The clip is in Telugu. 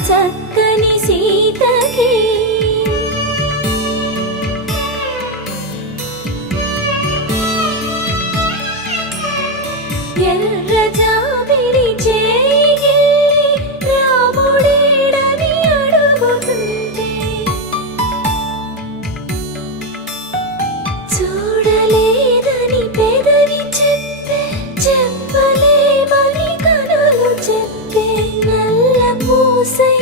చక్కని సీతకి ఎర్ర జాబిలి చేయి రాముడేడని అడుగుతుంటే చూడలేదని పెదవి చెప్పలేమని కనులు చెప్పే నల్ల పూసై